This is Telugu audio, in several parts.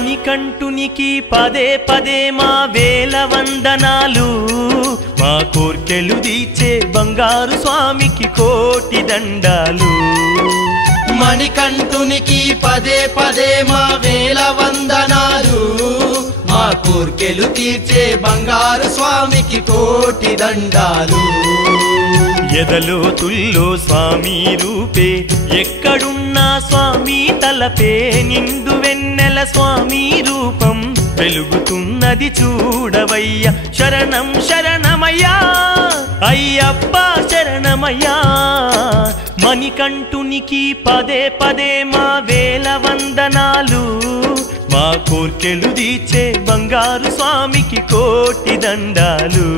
మణికంఠునికి పదే పదే మా వేల వందనాలు మా కోర్కెలు తీర్చే బంగారు స్వామికి కోటి దండాలు మణికంఠునికి పదే పదే మా వేల వందనాలు మా కోర్కెలు తీర్చే బంగారు స్వామికి కోటి దండాలు ఎదలో తుల్లో స్వామి రూపే ఎక్కడున్నా స్వామి తలపే నిండు వెన్నెల స్వామి రూపం వెలుగుతున్నది చూడవయ్యా శరణం శరణమయ్యా అయ్యప్ప శరణమయ్యా మణికంఠునికి పదే పదే మా వేల వందనాలు మా కోర్కెలు తీర్చే బంగారు స్వామికి కోటి దండాలు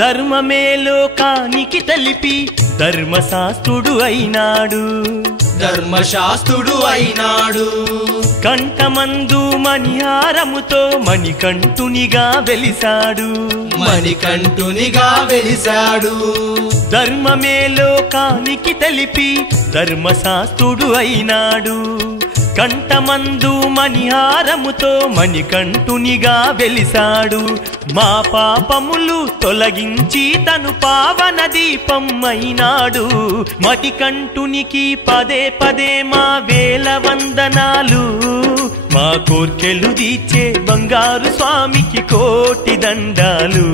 ధర్మమే లోకానికి తెలిపి ధర్మశాస్త్రుడు అయినాడు ధర్మశాస్త్రుడు అయినాడు కంఠమందు మణిహారముతో మణికంఠునిగా వెలిసాడు మణికంఠునిగా వెలిసాడు ధర్మమే లోకానికి తెలిపి ధర్మశాస్త్రుడు అయినాడు కంఠమందు మణిహారముతో మణికంఠునిగా వెలిసాడు మా పాపములు తొలగించి తను పావన దీపం అయినాడు మణికంఠునికి పదే పదే మా వేల వందనాలు మా కోర్కెలు తీర్చే బంగారు స్వామికి కోటి దండాలు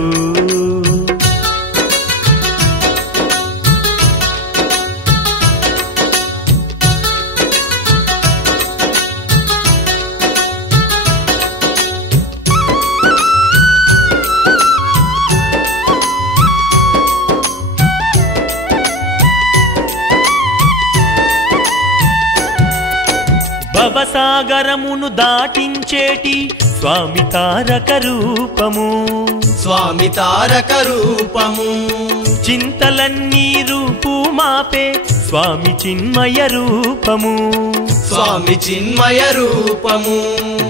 భవసాగరమును దాటించేటి స్వామి తారక రూపము స్వామి తారక రూపము చింతలన్నీ రూపు మాపే స్వామి చిన్మయ రూపము స్వామి చిన్మయ రూపము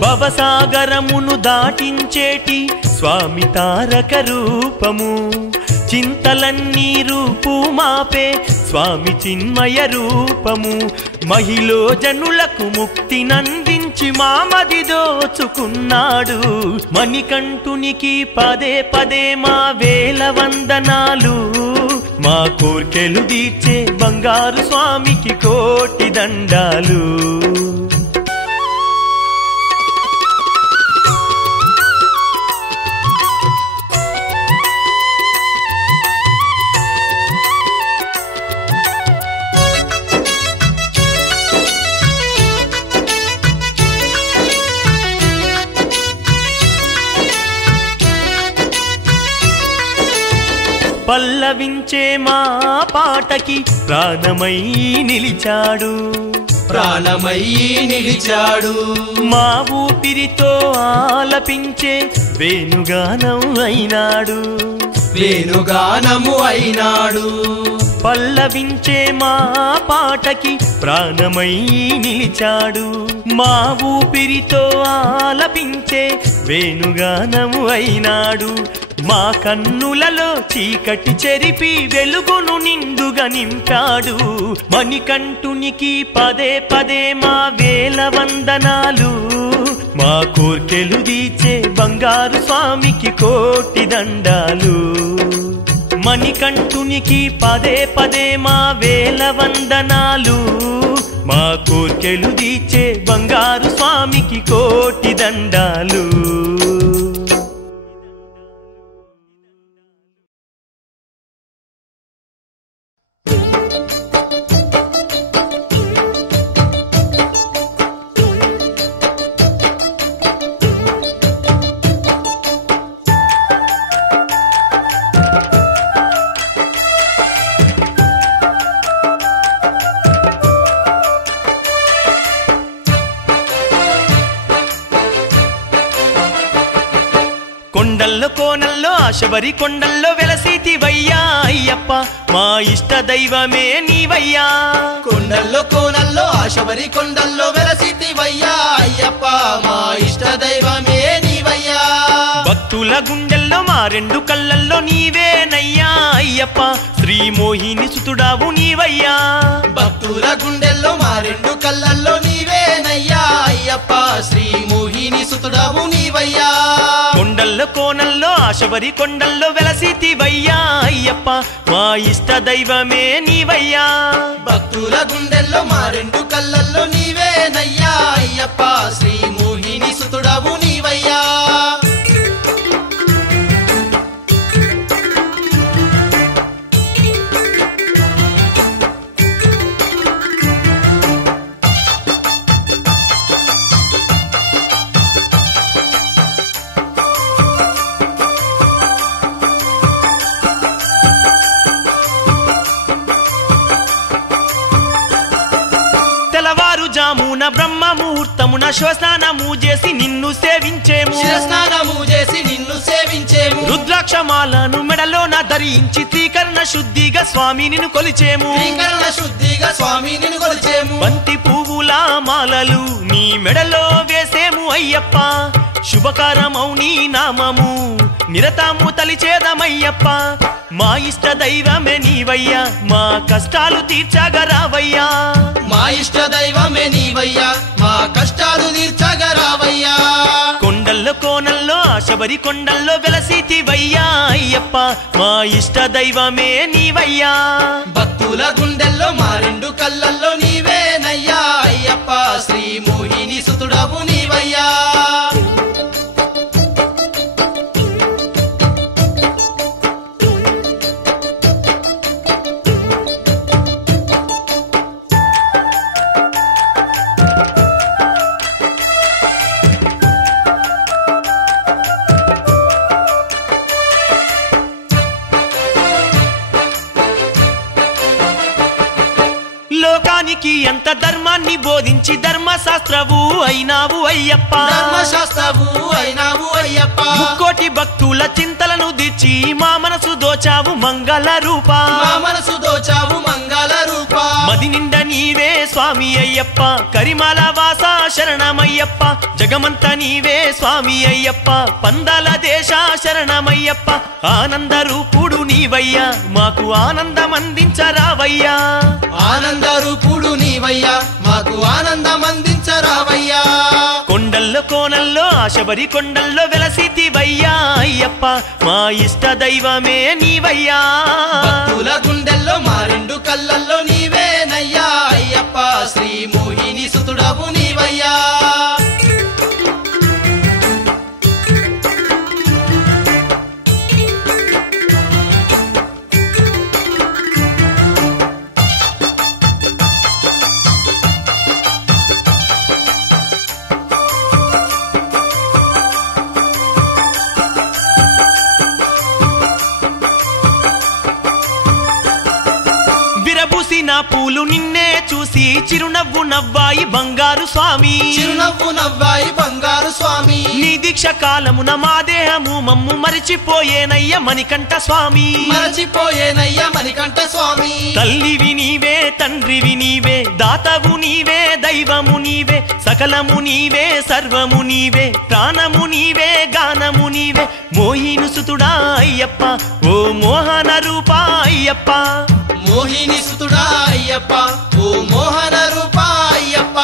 భవసాగరమును దాటించేటి స్వామి తారక రూపము చింతలన్నీ రూపు మాపే స్వామి చిన్మయ రూపము మహిళో జనులకు ముక్తినందించి మామది దోచుకున్నాడు మణికంఠునికి పదే పదే మా వేల వందనాలు మా కోర్కెలు తీర్చే బంగారు స్వామికి కోటి దండాలు పల్లవించే మా పాటకి ప్రాణమై నిలిచాడు ప్రాణమై నిలిచాడు మా ఊపిరితో ఆలపించే వేణుగానం అయినాడు వేణుగానము అయినాడు పల్లవించే మా పాటకి ప్రాణమై నిలిచాడు మా ఊపిరితో ఆలపించే వేణుగానము అయినాడు మా కన్నులలో చీకటి చెరిపి వెలుగును నిండుగా నింపాడు మణికంఠునికి పదే పదే మా వేల వందనాలు మా కోర్కెలు తీర్చే బంగారు స్వామికి కోటి దండాలు మణికంఠునికి పదే పదే మా వేల వందనాలు మా కోర్కెలు తీర్చే బంగారు స్వామికి కోటి దండాలు కొండల్లో కోనల్లో శబరి కొండల్లో వెలసితివయ్యా అయ్యప్ప మా ఇష్ట దైవమే నీవయ్యా కొండల్లో కోనల్లో శబరి కొండల్లో వెలసితివయ్యా అయ్యప్ప మా ఇష్ట దైవమే నీవయ్యా భక్తుల గుండెల్లో మా రెండు కళ్ళల్లో నీవేనయ్యా అయ్యప్ప శ్రీ మోహిని సుతుడావు నీవయ్యా భక్తుల గుండెల్లో మా రెండు కళ్ళల్లో నీవేనయ్యా అయ్యప్ప శ్రీ మోహిని సుతుడావు నీవయ్యా కొండల్లో కోనల్లో శబరి కొండల్లో వెలసితివయ్యా అయ్యప్ప మా ఇష్ట దైవమే నీవయ్యా భక్తుల గుండెల్లో మా రెండు కళ్ళల్లో నీవేనయ్యా అయ్యప్ప శ్రీ మోహిని సుతుడావు నీవయ్యా తెల్లవారుజామున బ్రహ్మ ముహూర్తమున శ్వస్నానము చేసి నిన్ను సేవించేము రుద్రాక్షమాలను మెడలోన ధరించి త్రికరణ శుద్ధిగా స్వామి నిన్ను కొలిచేము బంతి పువ్వుల మాలలు నీ మెడలో వేసేము అయ్యప్ప శుభకరమౌ నీ నామము నిరతము తలిచేదమయ్యప్ప మా ఇష్ట దైవమే నీవయ్యా మా కష్టాలు తీర్చగరావయ్యా మా ఇష్ట దైవమే నీవయ్యా మా కష్టాలు తీర్చగరావయ్యా కొండల్లో కోనల్లో శబరి కొండల్లో వెలసితివయ్యా అయ్యప్ప మా ఇష్ట దైవమే నీవయ్యా భక్తుల గుండెల్లో మా రెండు కళ్ళల్లో నీవేనయ్యా అయ్యప్ప శ్రీ మోహిని సుతుడవు నీవయ్యా లోకానికి ఎంత ధర్మాన్ని బోధించి ధర్మశాస్త్రవు అయినావు అయ్యప్ప ముక్కోటి భక్తుల చింతలను దిచ్చి మా మనసు దోచావు మంగళ రూపా మది నిండ నీవే స్వామి అయ్యప్ప కరిమాల వాస శరణమయ్యప్ప జగమంత నీవే స్వామి అయ్యప్ప పందాల దేశ శరణమయ్యప్ప ఆనంద రూపుడు నీవయ్యా మాకు ఆనందం అందించరావయ్యా ఆనంద రూపుడు నీవయ్యా మాకు ఆనందం అందించరావయ్యా కొండల్లో కోనల్లో శబరి కొండల్లో వెలసితివయ్యా అయ్యప్ప మా ఇష్ట దైవమే నీవయ్యా భక్తుల గుండెల్లో మా రెండు కళ్ళల్లో నీవేనయ్యా అయ్యప్ప శ్రీ మోహిని సుతుడవు నీవయ్యా విరబూసిన పూలు నిన్నే చూసి చిరునవ్వు నవ్వాయి బంగారు స్వామి నీ దీక్ష కాలమున మా దేహము మమ్ము మరిచిపోయేనయ్య మణికంఠ స్వామి తల్లివి నీవే తండ్రివి నీవే దాతవు నీవే దైవము నీవే సకలము నీవే సర్వము నీవే ప్రాణము నీవే గానము నీవే మోహిని సుతుడా అయ్యప్ప ఓ మోహన రూపా అయ్యప్ప మోహిని సుతుడా అయ్యప్ప ఓ మోహన రూపా అయ్యప్ప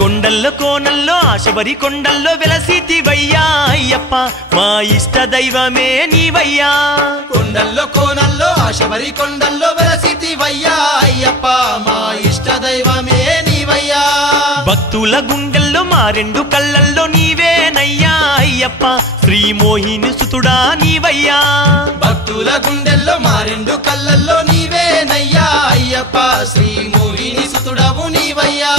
కొండల్లో కోనల్లో శబరి కొండల్లో వెలసితివయ్యా అయ్యప్ప మా ఇష్ట దైవమే నీవయ్యా కొండల్లో కోనల్లో శబరి కొండల్లో వెలసితివయ్యా అయ్యప్ప మా ఇష్ట దైవమే నీవయ్యా భక్తుల గుండెల్లో మా రెండు కళ్ళల్లో నీవేనయ్యా అయ్యప్ప శ్రీ మోహిని సుతుడా నీవయ్యా భక్తుల గుండెల్లో మా రెండు కళ్ళల్లో నీవేనయ్యా అయ్యప్ప శ్రీ మోహిని సుతుడవు నీవయ్యా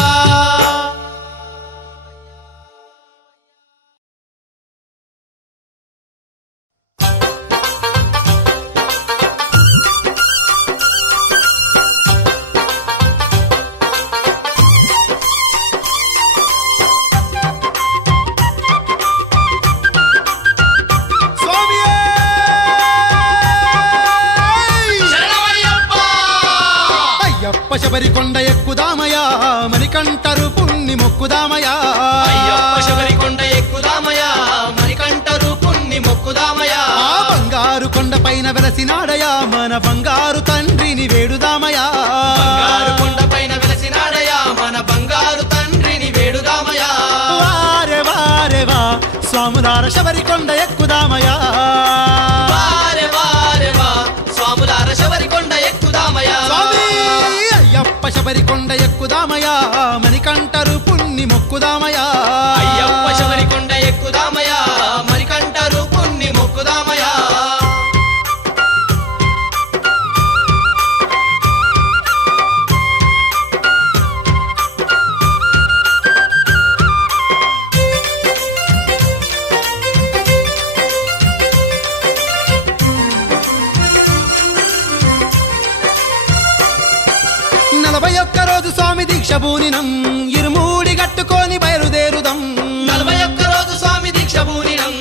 శబరికొండ ఎక్కుదామయా మణికంఠ రూపుణ్ణి మొక్కుదామయా అయ్యప్ప శబరికొండ ఎక్కుదామయా మణికంఠ రూపుణ్ణి మొక్కుదామయా ఆ బంగారు కొండ పైన వెలసినాడయా మన బంగారు తండ్రిని వేడుదామయా బంగారు కొండ పైన వెలసినాడయా మన బంగారు తండ్రిని వేడుదామయా వారే వారే వా స్వాములార శబరికొండ ఎక్కుదామయా వారే వారే వా స్వాములార శబరికొండ ఎక్కుదామయా స్వామి అయ్యప్ప శబరికొండ ఎక్కుదామయా మణికంఠ రూపుణ్ణి మొక్కుదామయా అయ్యప్ప శబరికొండ ఎక్కుదామయా మణికంఠ రూపుణ్ణి మొక్కుదామయా రోజు స్వామి దీక్ష పూనినం ఇరుమూడి కట్టుకొని బయలుదేరుదం 41 రోజు స్వామి దీక్ష పూనినం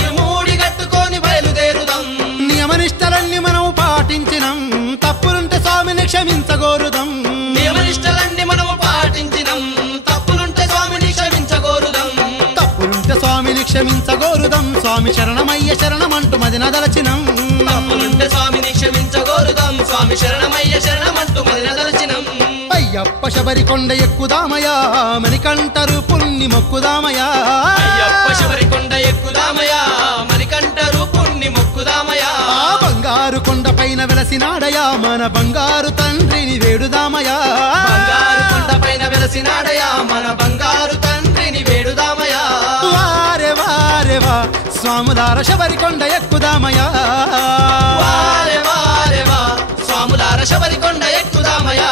ఇరుమూడి కట్టుకొని బయలుదేరుదం నియమనిష్టలన్నీ మనం పాటించినం తప్పులుంటే స్వామిని క్షమించగోరుదం నియమనిష్టలన్నీ మనము పాటించినం తప్పులుంటే స్వామిని క్షమించగోరుదం తప్పులుంటే స్వామిని క్షమించగోరుదం స్వామి శరణమయ్య శరణమంటూ మదిన దలచినం తప్పులుంటే స్వామిని క్షమించగోరుదం స్వామి శరణమయ్య శరణమంటూ మదిన దలచినం అయ్యప్ప శబరికొండ ఎక్కుదామయా మణికంఠ రూపుణ్ణి మొక్కుదామయా అయ్యప్ప శబరికొండ ఎక్కుదామయా మణికంఠ రూపుణ్ణి మొక్కుదామయా ఆ బంగారు కొండ పైన వెలసినాడయా మన బంగారు తండ్రిని వేడుదామయా బంగారు కొండ పైన వెలసినాడయా మన బంగారు తండ్రిని వేడుదామయా వారే వారే వా స్వాములార శబరికొండ ఎక్కుదామయా వారే వారే వా స్వాములార శబరికొండ ఎక్కుదామయా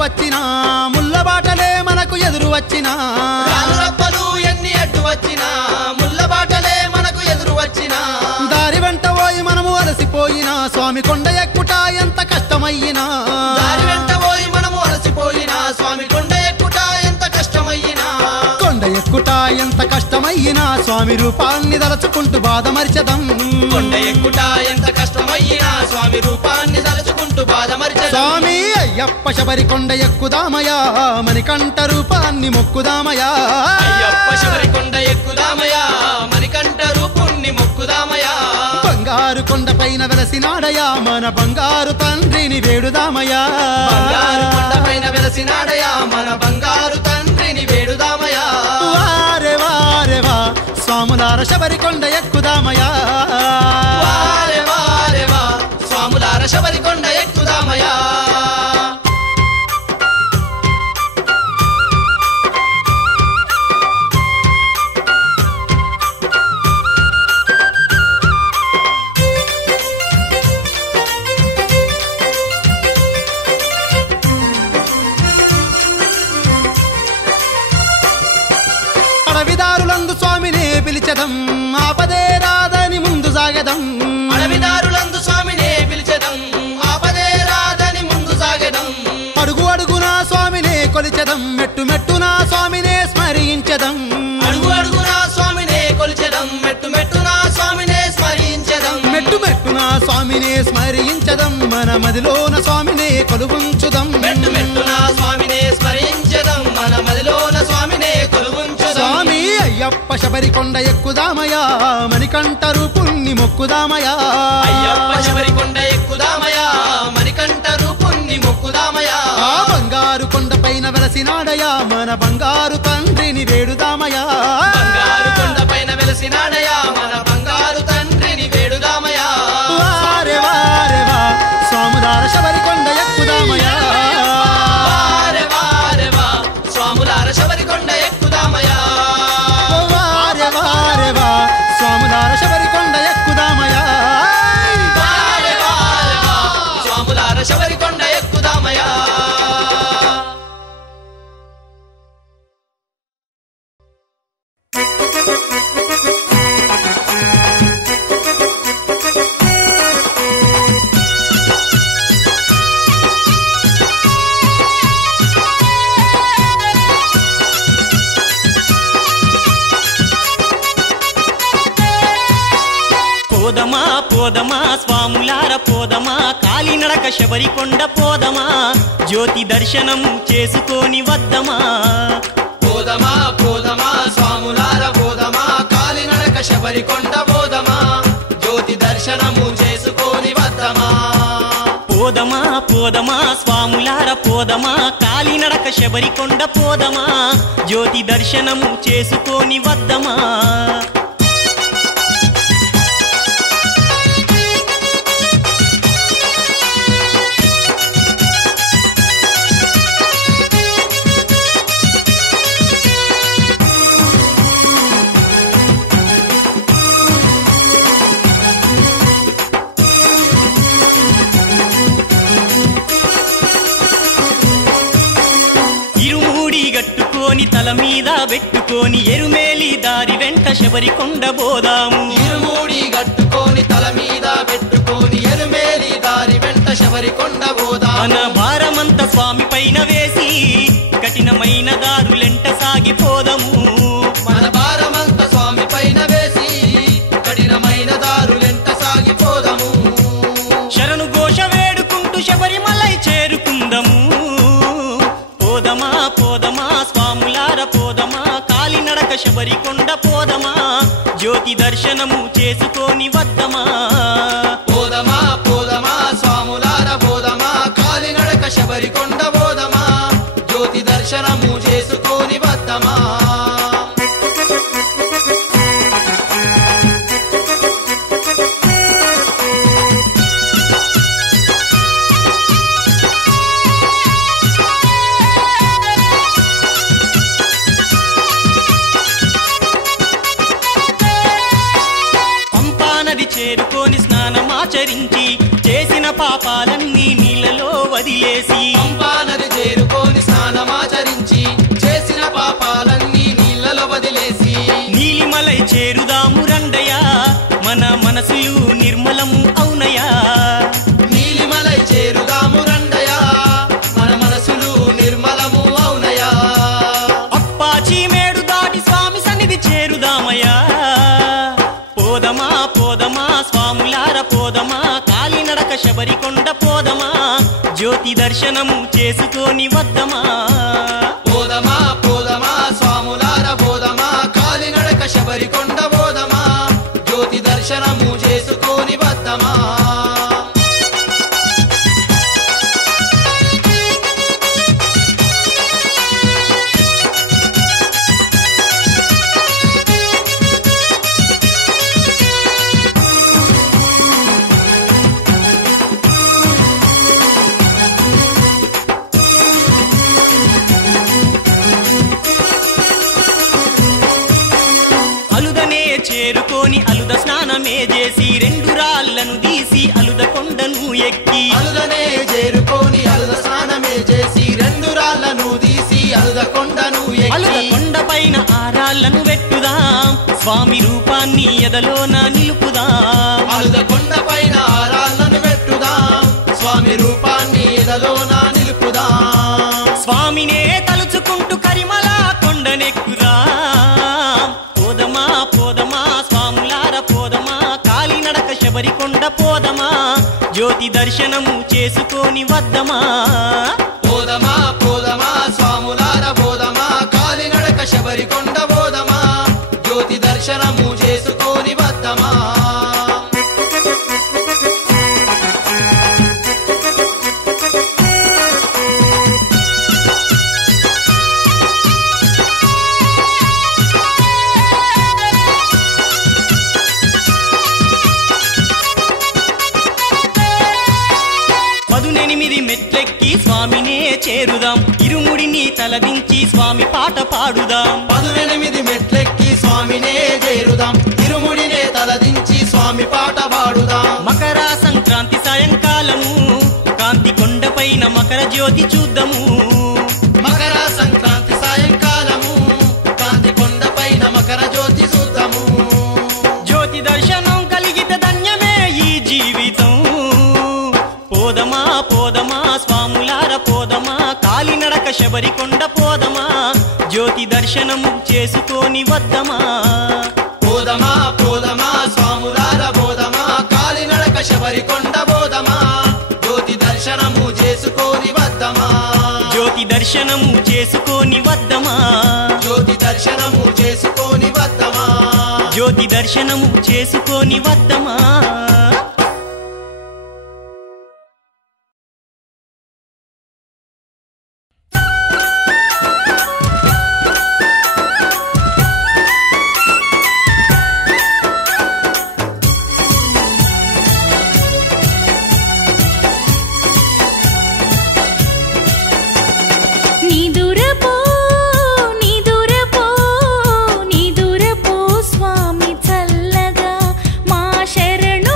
వచ్చినా ముల్లబాటలే మనకు ఎదురు వచ్చినా రానురప్పలు ఎన్ని అడ్డు వచ్చినా ముల్లబాటలే మనకు ఎదురు వచ్చినా దారి వెంట పోయి మనము అలసిపోయినా స్వామి కొండ ఎక్కుట ఎంత కష్టమయ్యినా దారి వెంట పోయి మనము అలసిపోయినా స్వామి కొండ ఎక్కుట ఎంత కష్టమయ్యినా కొండ ఎక్కుట ఎంత కష్టమయ్యినా స్వామి రూపాన్ని దలచుకుంటూ బాధ మరిచదం కొండ ఎక్కుట ఎంత కష్టమయ్యినా స్వామి రూపాన్ని దలుచుకుంటూ బాధ మరిచదం స్వామి అయ్యప్ప శబరికొండ ఎక్కుదామయా మణికంఠ రూపాన్ని మొక్కుదామయా అయ్యప్ప శబరికొండ ఎక్కుదామయా మణికంఠ రూపుణ్ణి మొక్కుదామయా బంగారు కొండ పైన వెలసినాడయా మన బంగారు తండ్రిని వేడుదామయా బంగారు కొండ పైన వెలసినాడయా మన బంగారు తండ్రిని వేడుదామయా వారే వారే వా స్వాములార శబరికొండ ఎక్కుదామయా వారే వారే వా స్వాములార శబరికొండ ఎక్కుదామయా అడవిదారులందు స్వామినే పిలిచదం ఆపదే రాదని ముందు సాగదం అడవిదారులందు స్వామినే పిలిచెదం ఆపదే రాదని ముందు సాగెదం అడుగు అడుగునా స్వామినే కొలిచెదం మెట్టు మెట్టునా స్వామినే స్మరించెదం అడుగు అడుగునా స్వామినే కొలిచెదం మెట్టు మెట్టునా స్వామినే స్మరించెదం మెట్టు మెట్టునా స్వామినే స్మరించదం మన మదిలోన స్వామినే కొలువుంచుదం మెట్టు మెట్టునా స్వామినే స్మరించెదం మన మదిలోన స్వామినే కొలువుంచుదం స్వామి అయ్యప్ప శబరికొండ ఎక్కుదామయా మణికంఠ రూపుణ్ణి మొక్కుదామయా అయ్యప్ప శబరికొండ ఎక్కుదామయా మణికంఠ రూపుణ్ణి మొక్కుదామయా ఆ బంగారు కొండ పైన వెలసినాడయా మన బంగారు తండ్రిని వేడుదామయా బంగారు కొండ పైన వెలసినాడయా మన బంగారు తండ్రిని వేడుదామయా వారే వారే వా స్వాములార శబరికొండ ఎక్కుదామయా వారే వారే వా స్వాములార శబరికొండ ఎక్కుదామయా వారే వారే వా స్వాములార శబరికొండ ఎక్కుదామయా వారే వారే వా స్వాములార శబరికొండ ఎక్కుదామయా పోదమా స్వాములార పోదమా కాలినడక శబరికొండ పోదమా జ్యోతి దర్శనము చేసుకొని వద్దమా పోదమా పోదమా స్వాములార పోదమా కాలినడక శబరికొండ పోదమా జ్యోతి దర్శనము చేసుకొని వద్దమా పోదమా పోదమా స్వాములార పోదమా కాలినడక శబరికొండ పోదమా జ్యోతి దర్శనము చేసుకొని వద్దమా తల మీద పెట్టుకొని ఎరుమేలి దారి వెంట శబరికొండ పోదాము ఇరుమూడి గట్టుకొని తల మీద పెట్టుకొని ఎరుమేలి దారి వెంట శబరికొండ పోదాము మన భారమంత స్వామి పైన వేసి కఠినమైన దారులెంట సాగిపోదము మన భారమంత స్వామి పైన వేసి కఠినమైన దారులెంట సాగిపోదము శరణు ఘోష వేడుకుంటూ శబరిమలై చేరుకుందము పోదమా పోదమా స్వాములార పోదమా కాలినడక శబరికొండ పోదమా జ్యోతి దర్శనము చేసుకొని వద్దమా పోదమా పోదమా స్వాములార పోదమా కాలినడక శబరికొండ పోదమా జ్యోతి దర్శనము చేసుకొని వద్దమా చేరుకొని స్నానమాచరించి చేసిన పాపాలన్నీ నీళ్ళలో వదిలేసి పంపా నది చేరుకొని స్నానమాచరించి చేసిన పాపాలన్నీ నీళ్ళలో వదిలేసి నీలిమలై చేరుదాము రండయా మన మనసులు నిర్మలము అవునయా నీలిమలై చేరుదాము రండయా మన మనసులు నిర్మలము అవునయా అప్పాచి మేడు దాటి స్వామి సన్నిధి చేరుదామయ్యా పోదమా పోదమా స్వాములార పోదమా కాలినడక శబరికొండ పోదమా జ్యోతి దర్శనము చేసుకొని వద్దమా పోదమా పోదమా స్వాములార పోదమా కాలినడక శబరికొండ పోదమా జ్యోతి దర్శనము చేసుకొని వద్దమా చేరుకొని అలుద స్నానమే చేసి రెండు రాళ్లను తీసి అలుద కొండను ఎక్కి అలుదనే చేరుకొని అలుద స్నానమే చేసి రెండు రాళ్లను తీసి అలుద కొండను అలుద ఎక్కి కొండ పైన ఆ రాళ్లను పెట్టుదాం స్వామి రూపాన్ని ఎదలోన నిలుపుదాం అలుద కొండ పైన ఆ రాళ్లను పెట్టుదాం స్వామి రూపాన్ని ఎదలోన నిలుపుదాం స్వామినే తలుచుకుంటూ కరిమల కొండనెక్కుదాం పోదమా పోదమా స్వాములార పోదమా కాలినడక శబరికొండ పోదమా జ్యోతి దర్శనము చేసుకొని వద్దమా పోదమా పోదమా స్వాములార పోదమా కాలినడక శబరికొండ పోదమా జ్యోతి దర్శనము చేసుకొని వద్దమా మెట్లెక్కి స్వామినే చేరుదాం ఇరుముడిని తలదించి స్వామి పాట పాడుదాం 18 మెట్లెక్కి స్వామినే చేరుదాం ఇరుముడినే తలదించి స్వామి పాట పాడుదాం మకర సంక్రాంతి సాయంకాలము కాంతి కొండపైన మకర జ్యోతి చూద్దాము మకర సంక్రాంతి సాయంకాలము కాంతి కొండపైన మకర జ్యోతి చూద్దాము జ్యోతి దర్శనం కలిగితే ధన్యమే ఈ జీవితం పోదమా పోదమా స్వాములార పోదమా కాలినడక శబరికొండ పోదమా జ్యోతి దర్శనము చేసుకొని వద్దమా పోదమా పోదమా స్వాములార పోదమా కాలినడక శబరి కొండ బోధమా జ్యోతి దర్శనము చేసుకొని వద్దమా జ్యోతి దర్శనము చేసుకొని వద్దమా జ్యోతి దర్శనము చేసుకొని వద్దమా జ్యోతి దర్శనము చేసుకొని వద్దమా నీ దూరపో స్వామి చల్లగా మా శరణు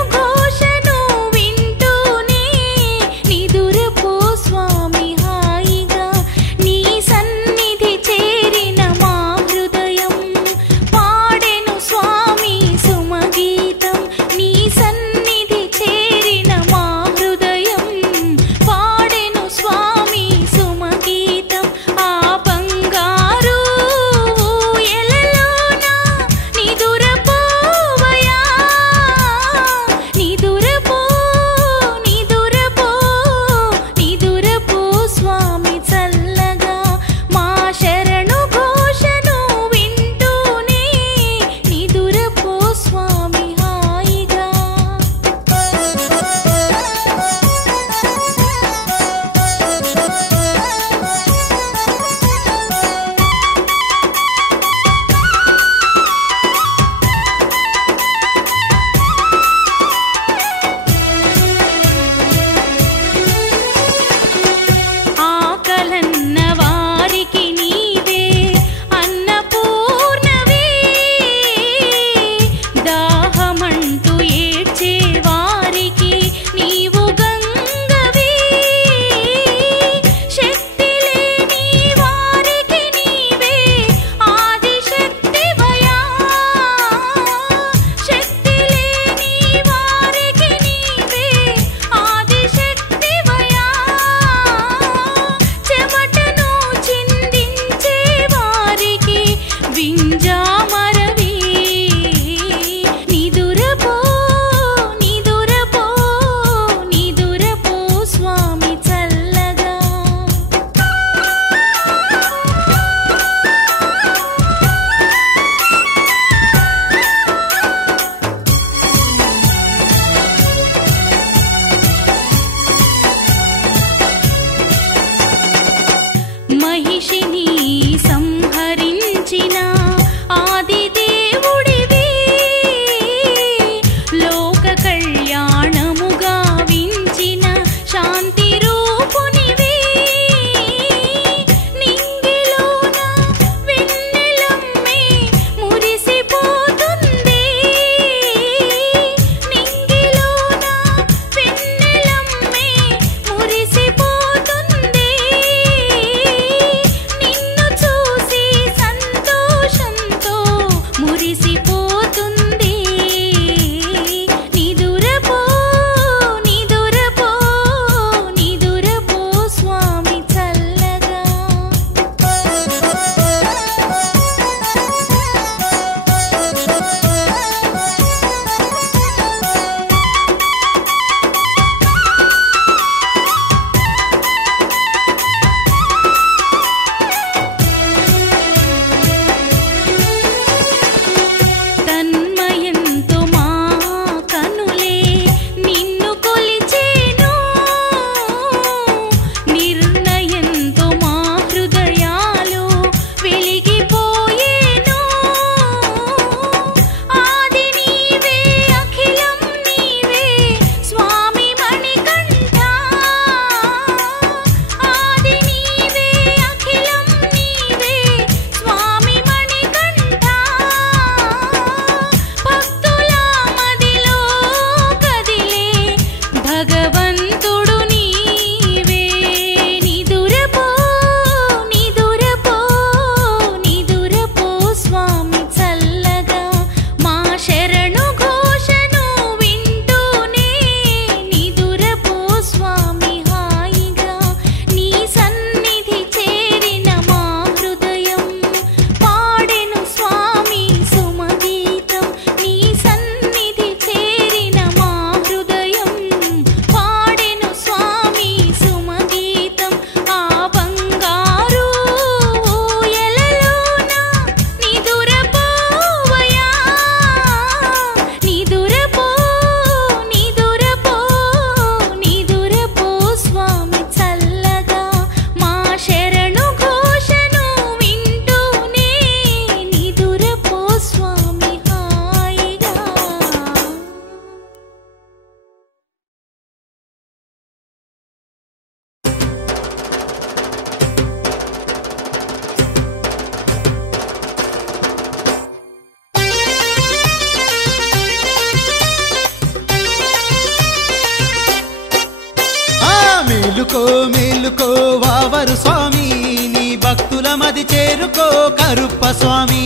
మేలుకో మేలుకో వావరు స్వామి నీ భక్తుల మది చేరుకో కరుప్ప స్వామి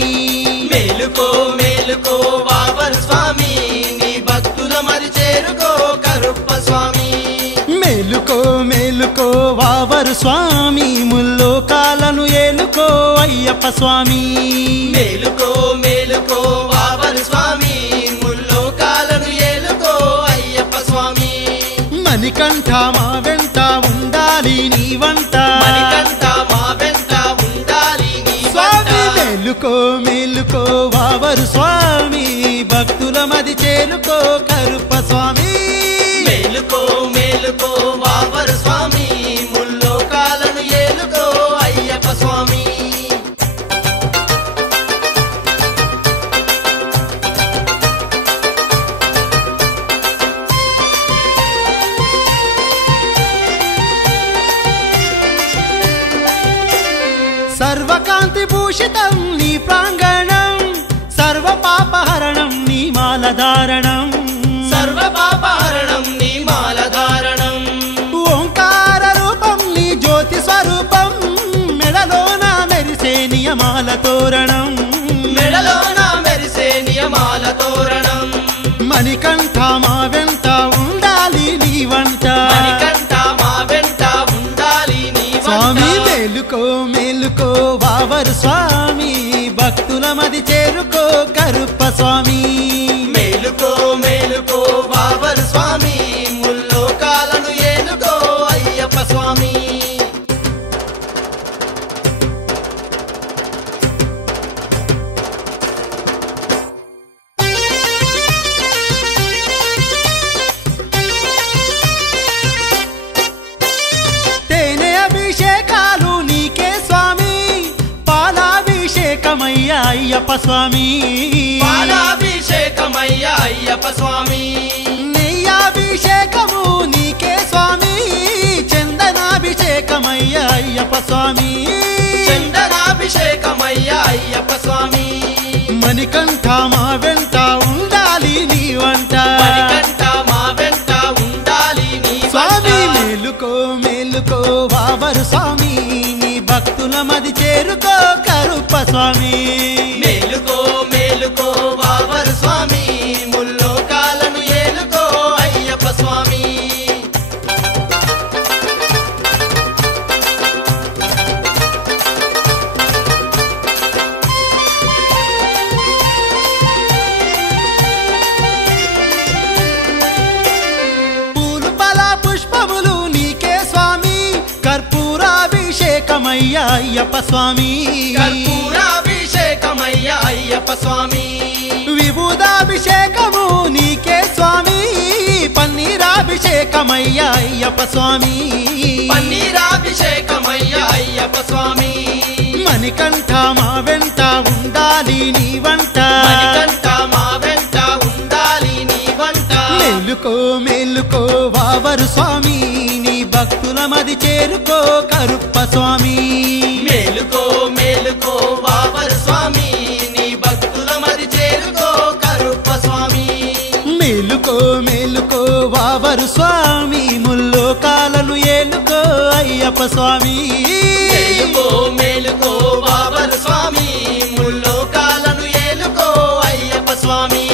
మేలుకో మేలుకో వావరు స్వామి నీ భక్తుల మరి చేరుకో కరుప్ప స్వామి మేలుకో మేలుకో వావరు స్వామి ముల్లోకాలను ఏలుకో అయ్యప్ప స్వామి మేలుకో మేలుకో వావరు స్వామి ముల్లోకాలను ఏలుకో అయ్యప్ప స్వామి మణికంఠ మా వెంట ఉండాలి నీ వంట మణికంఠ మా వెంట ఉండాలి నీ స్వామి వెంట. మేలుకో మేలుకో వావరు స్వామి భక్తుల మది చేరుకో కరుప్ప స్వామి మేలుకో మేలుకో వావరు స్వామి ముల్లోకాలను ఏలుకో అయ్యప్ప స్వామి సర్వకాంతి భూషితం నీ ప్రాంగణం సర్వ పాపహరణం నీ మాలధారణం సర్వ పాపహరణం నీ మాలధారణం ఓంకార రూపం నీ జ్యోతి స్వరూపం మెడలోన మెరిసే నియమాల తోరణం మెడలోన మెరిసే నియమాల తోరణం మణికంఠ మా వెంట ఉండాలి నీ వంట మణికంఠ మా వెంట ఉండాలి నీ స్వామి వంట. మేలుకో మేలుకో వావరు స్వామి భక్తుల మది చేరుకో కరుప్ప స్వామి మేలుకో మేలుకో వావరు స్వామి ముల్లోకాలను ఏలుకో అయ్యప్ప స్వామి తేనె అభిషేకాలు నీకే స్వామి పాలాభిషేకమయ్యా అయ్యప్ప స్వామి పాలాభిషేకమయ్యా అయ్యప్ప స్వామి నెయ్యాభిషేకము నీకే స్వామి చందనాభిషేకమయ్యా అయ్యప్ప స్వామి చందనాభిషేకమయ్యా అయ్యప్ప స్వామి మణికంఠ మా వెంట ఉండాలి నీ వంట మణికంఠ మా వెంట ఉండాలి నీ స్వామి వంట. మేలుకో మేలుకో వావరు స్వామి నీ భక్తుల మది చేరుకో కరుప్ప స్వామి మేలుకో మేలుకో వావరు స్వామి ముల్లోకాలను ఏలుకో అయ్యప్ప స్వామి పూలు ఫల పుష్పములు నీకే స్వామి కర్పూరాభిషేకమయ్యా అయ్యప్ప స్వామి కర్పూరాభిషేకమయ్యా అయ్యప్ప స్వామి విభూదాభిషేకము నీకే స్వామి పన్నీరాభిషేకమయ్యా అయ్యప్ప స్వామి పన్నీరాభిషేకమయ్యా అయ్యప్ప స్వామి మణికంఠ మా వెంట ఉండాలి నీ వంట మణికంఠ మా వెంట ఉండాలి నీ వంట మేలుకో మేలుకో వావరు స్వామి నీ భక్తుల మది చేరుకో కరుప్ప స్వామి మేలుకో మేలుకో వావరు స్వామి నీ భక్తుల మరి చేరుకో కరుప్ప స్వామి మేలుకో మేలుకో వావరు స్వామి ముల్లోకాలను ఏలుకో అయ్యప్ప స్వామి మేలుకో మేలుకో వావరు స్వామి ముల్లోకాలను ఏలుకో అయ్యప్ప స్వామి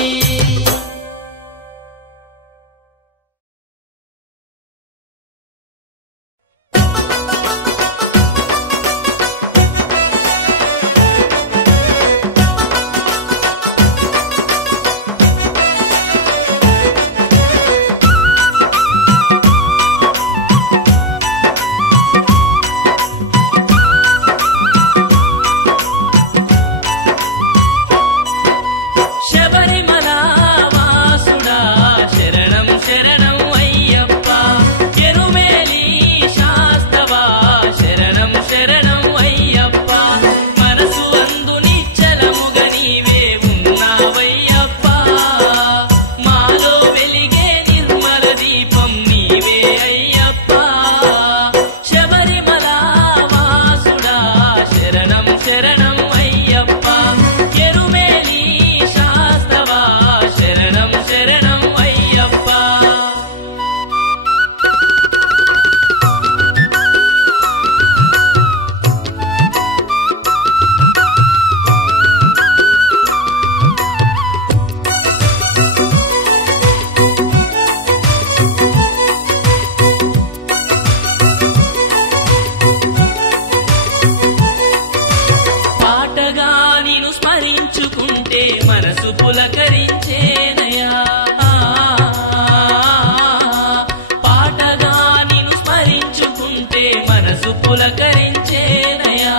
మనసు పులకరించేనయా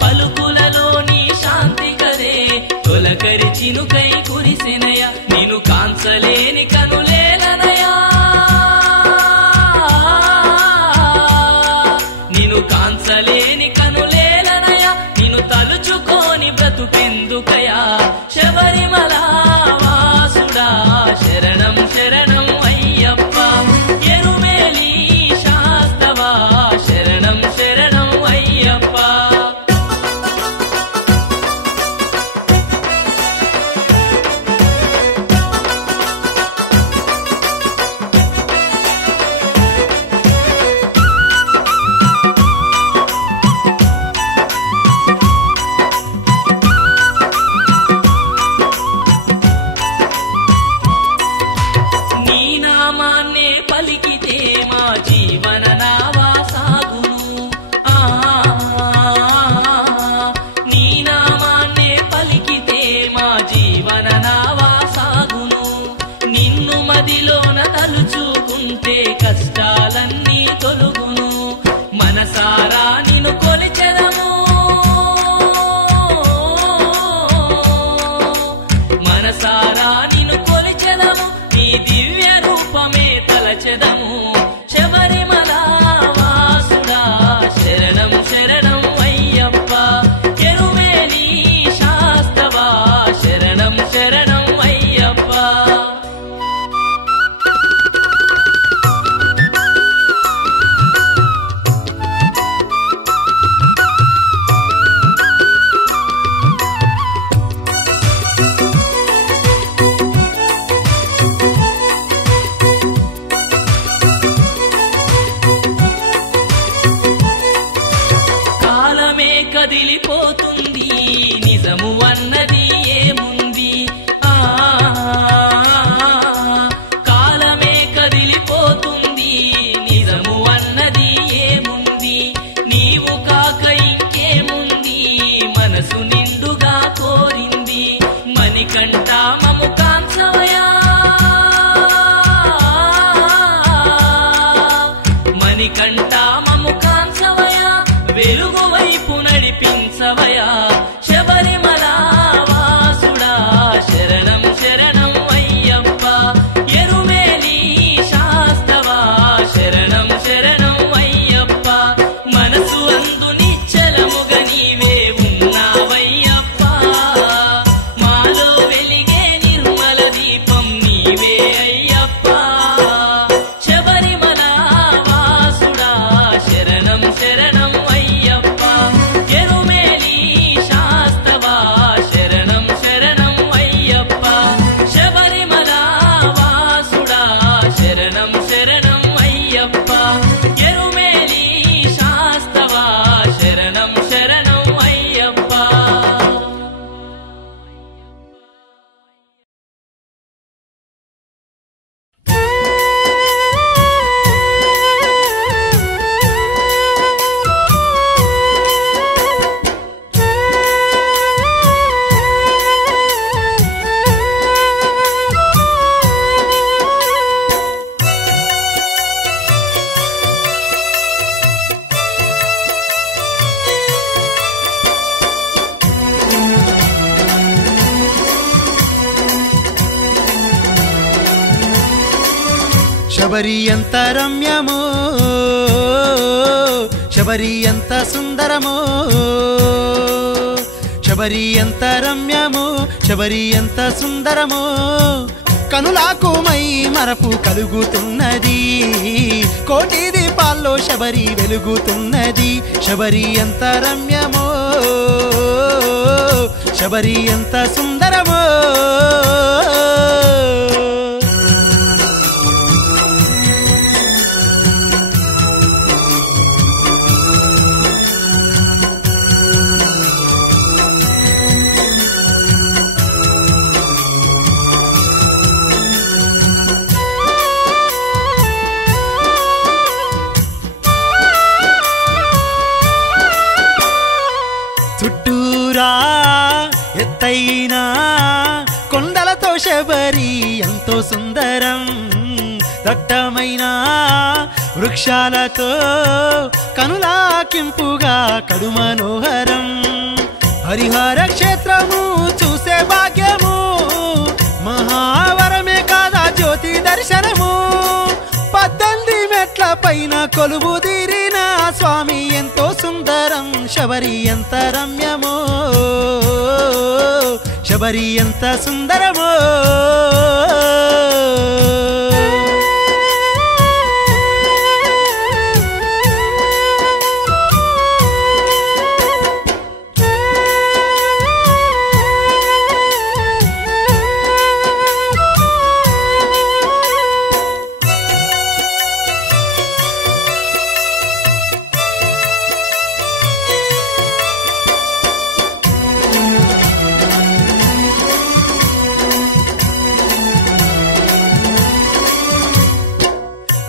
పలుకులలోని శాంతి కదే తొలకరి చినుకై కురిసెనయా నిన్ను కాంచలేని కనులేలనయా నిన్ను కాంచలేని కనులేలనయా నిన్ను తలుచుకోని బ్రతుకెందుకయా శబరిమల వాసుడా శరణం శరణం అయ్యప్ప ఎరుమేలి శాస్తవా శరణం శరణం అయ్యప్ప కష్టాలన్నీ తొలుగును మనసారా నిన్ను కొలిచెదము మనసారా నిన్ను కొలిచెదము నీ దివ్య రూపమే తలచెదము శబరిమల వాసుడా శరణం శరణం అయ్యప్ప ఎరుమేలి శాస్తవా శరణం శరణం అయ్యప్ప కదిలిపోతుంది నిజము అన్నది ఏముంది కాలమే కదిలిపోతుంది నిజము అన్నది ఏముంది నీవు కాక ఇంకేముంది మనసు నిండుగా కోరింది మణికంఠ మము కాంచవయా మణికంఠ మము కాంచవయా వెలుగు వైపు నడిపించవయా శబరిమల వాసుడా శరణం శరణం అయ్యప్ప ఎరుమేలి శాస్తవా శరణం శరణం అయ్యప్ప మనసు అందు నిశ్చలముగా నీవే ఉన్నావయ్యప్ప మాలో వెలిగే నిర్మల దీపం నీవే అయ్యప్ప శబరిమల వాసుడా శరణం శరణం ఎరుమేలి శాస్తవా శరణం శరణం అయ్యప్ప శబరిమల వాసుడా శరణం శరణం అయ్యప్ప ఎరుమేలి శాస్తవా శరణం శరణం అయ్యప్ప శబరి ఎంత రమ్యమో శబరి ఎంత సుందరమో శబరి ఎంత రమ్యమో శబరి ఎంత సుందరమో కనులాకు మై మరపు కలుగుతున్నది కోటి దీపాల్లో శబరి వెలుగుతున్నది శబరి ఎంత రమ్యమో శబరి ఎంత సుందరమో చుట్టూరా ఎత్తైనా కొండలతో శబరి ఎంతో సుందరం దట్టమైన వృక్షాలతో కనులా పులకింపుగా కడు మనోహరం హరిహర క్షేత్రము చూసే భాగ్యము మహావరమే కాదా జ్యోతి దర్శనము 18 మెట్ల పైన కొలువు తీరిన స్వామి ఎంతో సుందరం శబరి ఎంత రమ్యమో శబరి ఎంత సుందరమో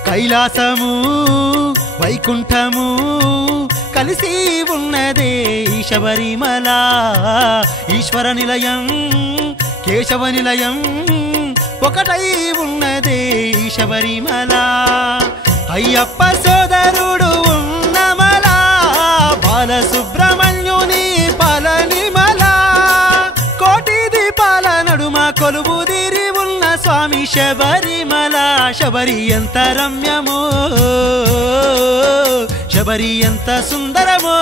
కైలాసము వైకుంఠము కలిసి ఉన్నదే ఈ శబరిమల ఈశ్వర నిలయం కేశవ నిలయం ఒకటై ఉన్నదే ఈ శబరిమల అయ్యప్ప సోదరుడు ఉన్నమల బాలసుబ్రహ్మణ్యుని పాలనిమల కోటి దీపాల నడుమ కొలువు తీరి ఉన్న స్వామి శబరిమల శబరి ఎంత రమ్యమో శబరి ఎంత సుందరమో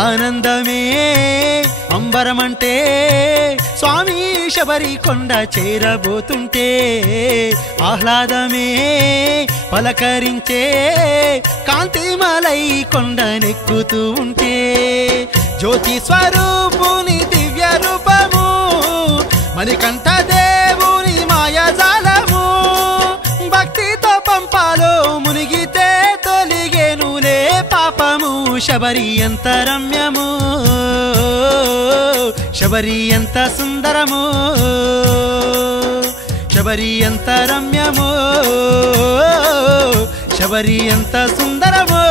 ఆనందమే అంబరమంటే స్వామి శబరి కొండ చేరబోతుంటే ఆహ్లాదమే పలకరించే కాంతిమలై కొండనెక్కుతూ ఉంటే జ్యోతి స్వరూపుని దివ్య రూపము మణికంఠ దేవుని మాయాజాలము భక్తితో పంపాలో మునిగితే తొలిగేనులే పాపము శబరి ఎంత రమ్యము శబరి ఎంత సుందరము శబరి ఎంత రమ్యము శబరి ఎంత సుందరము